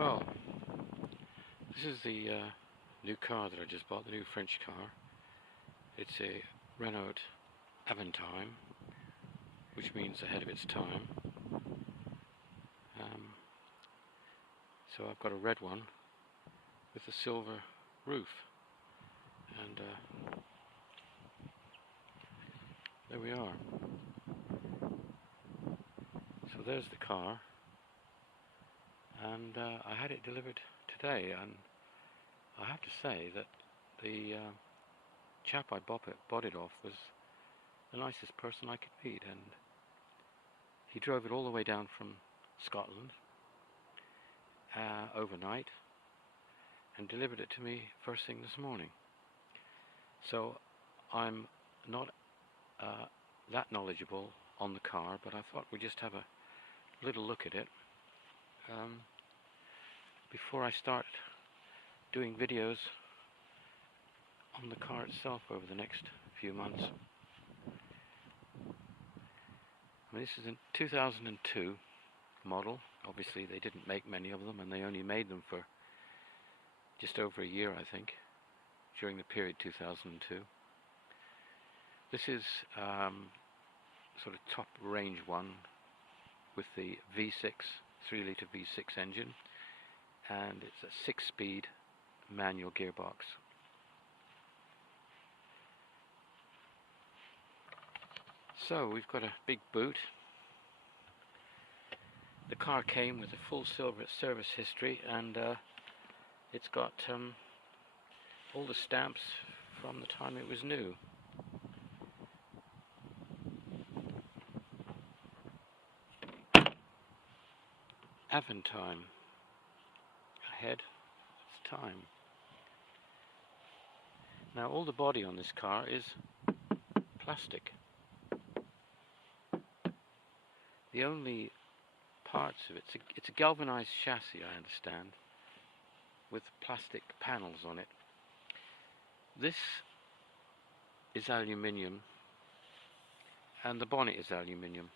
Well, this is the new car that I just bought, the new French car. It's a Renault AVANTIME, which means ahead of its time. So I've got a red one with a silver roof, and there we are. So there's the car, and I had it delivered today, and I have to say that the chap I bought it off was the nicest person I could meet, and he drove it all the way down from Scotland overnight and delivered it to me first thing this morning. So I'm not that knowledgeable on the car, but I thought we'd just have a little look at it before I start doing videos on the car itself over the next few months. I mean, this is a 2002 model. Obviously they didn't make many of them, and they only made them for just over a year, I think, during the period 2002. This is sort of top range one with the V6, 3-litre V6 engine, and it's a 6-speed manual gearbox. So we've got a big boot. The car came with a full service history, and it's got all the stamps from the time it was new. Avantime, ahead of its time. Now all the body on this car is plastic. The only parts of it, it's a galvanized chassis, I understand, with plastic panels on it. This is aluminium, and the bonnet is aluminium.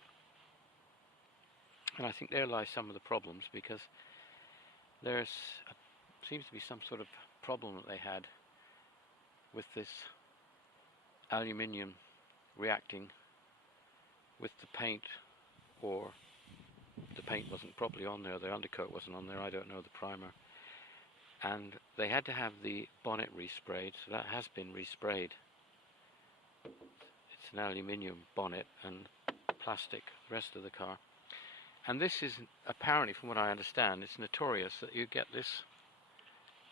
And I think there lies some of the problems, because seems to be some sort of problem that they had with this aluminium reacting with the paint, or the paint wasn't properly on there, the undercoat wasn't on there, I don't know, the primer. And they had to have the bonnet resprayed, so that has been resprayed. It's an aluminium bonnet and plastic, the rest of the car. And this is, apparently from what I understand, it's notorious that you get this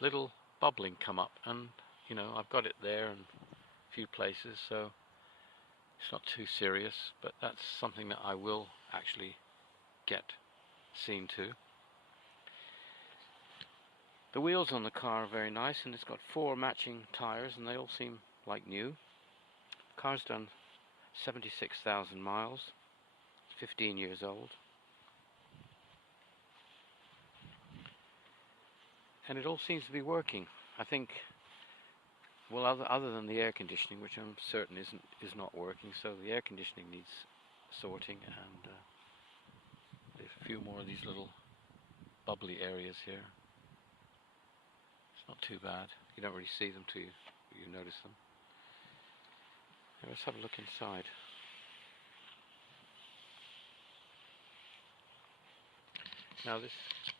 little bubbling come up, and you know, I've got it there in a few places, so it's not too serious, but that's something that I will actually get seen to. The wheels on the car are very nice, and it's got 4 matching tyres, and they all seem like new. The car's done 76,000 miles, it's 15 years old. And it all seems to be working. I think, well, other than the air conditioning, which I'm certain is not working, so the air conditioning needs sorting, and there's a few more of these little bubbly areas here. It's not too bad. You don't really see them till you notice them. Now let's have a look inside. Now this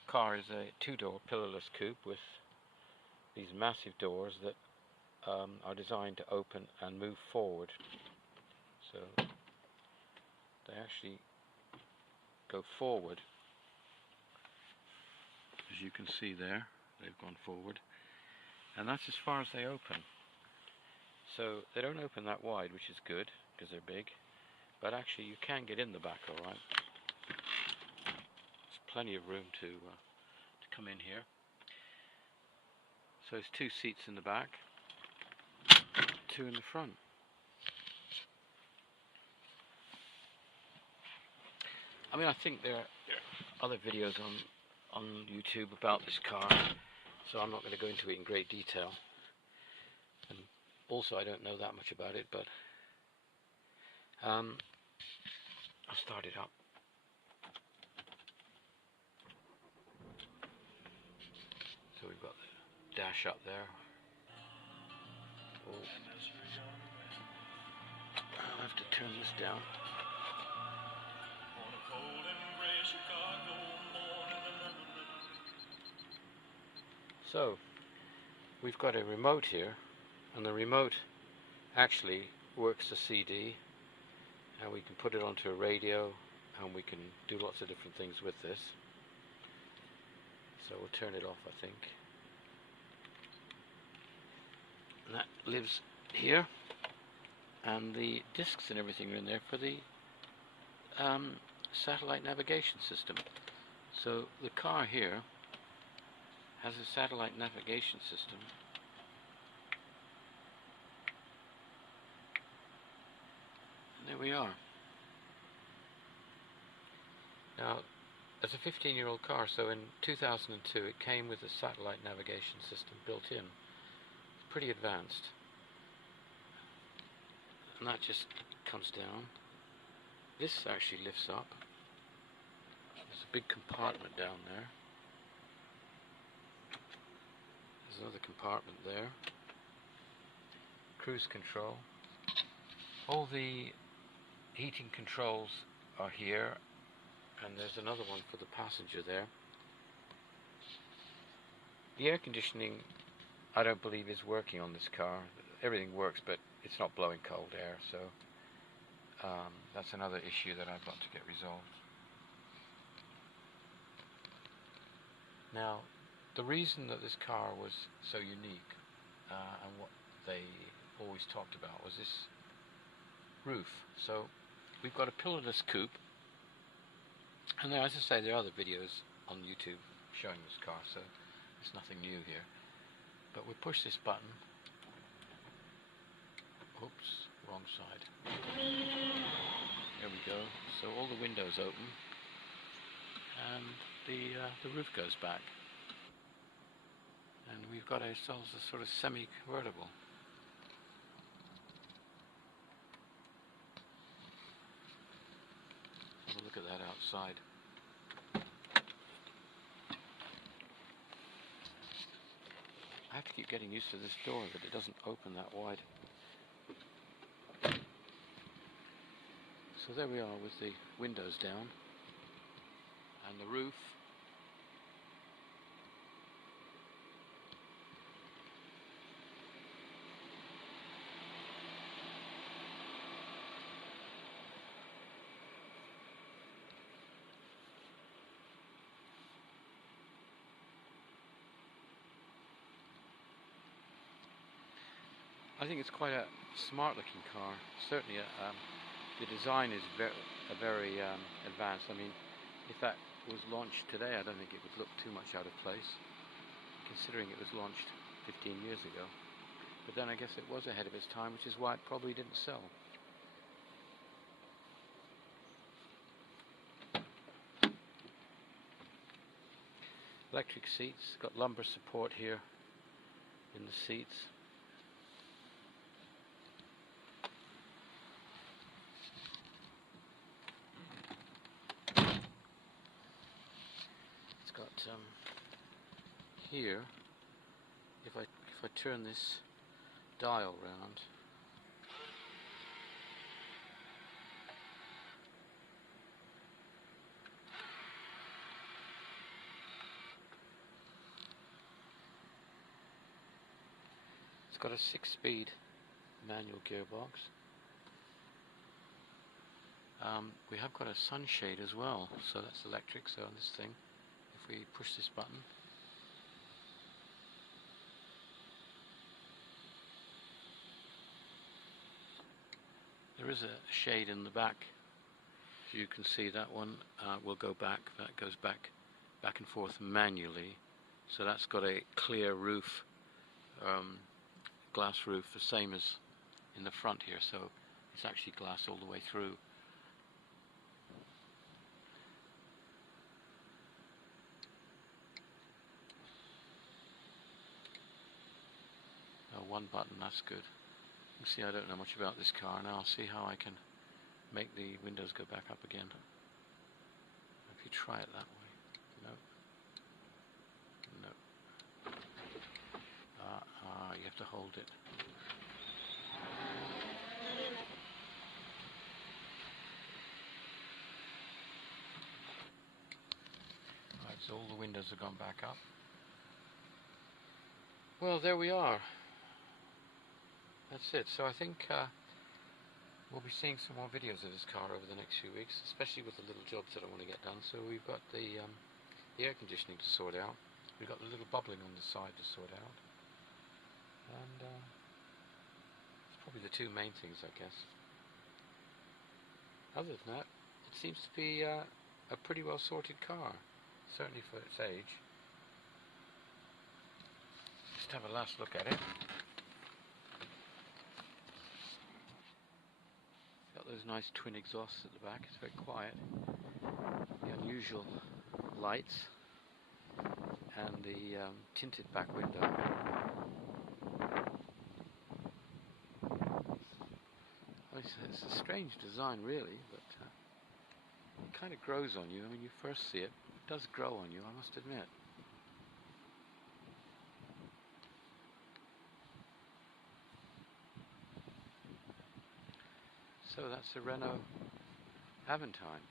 car is a 2-door pillarless coupe with these massive doors that are designed to open and move forward. So they actually go forward, as you can see there. They've gone forward, and that's as far as they open. So they don't open that wide, which is good because they're big, but actually you can get in the back all right. There's plenty of room to come in here. So there's 2 seats in the back, 2 in the front. I mean, I think there are other videos on YouTube about this car, so I'm not going to go into it in great detail. And also, I don't know that much about it, but I'll start it up. dash up there. Oh. I'll have to turn this down. So, we've got a remote here, and the remote actually works the CD, and we can put it onto a radio, and we can do lots of different things with this. So we'll turn it off, I think. And that lives here, and the discs and everything are in there for the satellite navigation system. So the car here has a satellite navigation system. And there we are. Now, as a 15-year-old car, so in 2002 it came with a satellite navigation system built in. It's pretty advanced. And that just comes down. This actually lifts up. There's a big compartment down there. There's another compartment there. Cruise control. All the heating controls are here, and there's another one for the passenger there. The air conditioning, I don't believe, is working on this car. Everything works, but it's not blowing cold air, so that's another issue that I've got to get resolved. Now, the reason that this car was so unique, and what they always talked about, was this roof. So we've got a pillarless coupe, and there, as I say, there are other videos on YouTube showing this car, so there's nothing new here. But we push this button. Oops, wrong side. There we go. So all the windows open, and the roof goes back, and we've got ourselves a sort of semi-convertible. Have a look at that outside. I have to keep getting used to this door, that it doesn't open that wide. So there we are with the windows down and the roof. I think it's quite a smart looking car. Certainly the design is very advanced. I mean, if that was launched today, I don't think it would look too much out of place, considering it was launched 15 years ago. But then I guess it was ahead of its time, which is why it probably didn't sell. Electric seats, got lumbar support here in the seats. Got here, if I turn this dial round, it's got a 6-speed manual gearbox. We have got a sunshade as well, so that's electric. So on this thing, if we push this button, there is a shade in the back. As you can see, that one will go back. That goes back and forth manually. So that's got a clear roof, glass roof, the same as in the front here. So it's actually glass all the way through. One button, that's good. You can see I don't know much about this car. Now I'll see how I can make the windows go back up again. If you try it that way. No. No. have to hold it. Right, so all the windows have gone back up. Well, there we are. That's it. So I think we'll be seeing some more videos of this car over the next few weeks, especially with the little jobs that I want to get done. So we've got the air conditioning to sort out. We've got the little bubbling on the side to sort out. And it's probably the two main things, I guess. Other than that, it seems to be a pretty well sorted car, certainly for its age. Just have a last look at it. Got those nice twin exhausts at the back. It's very quiet. The unusual lights and the tinted back window. It's a strange design, really, but it kind of grows on you. I mean, you first see it, it does grow on you, I must admit. So that's a Renault AVANTIME.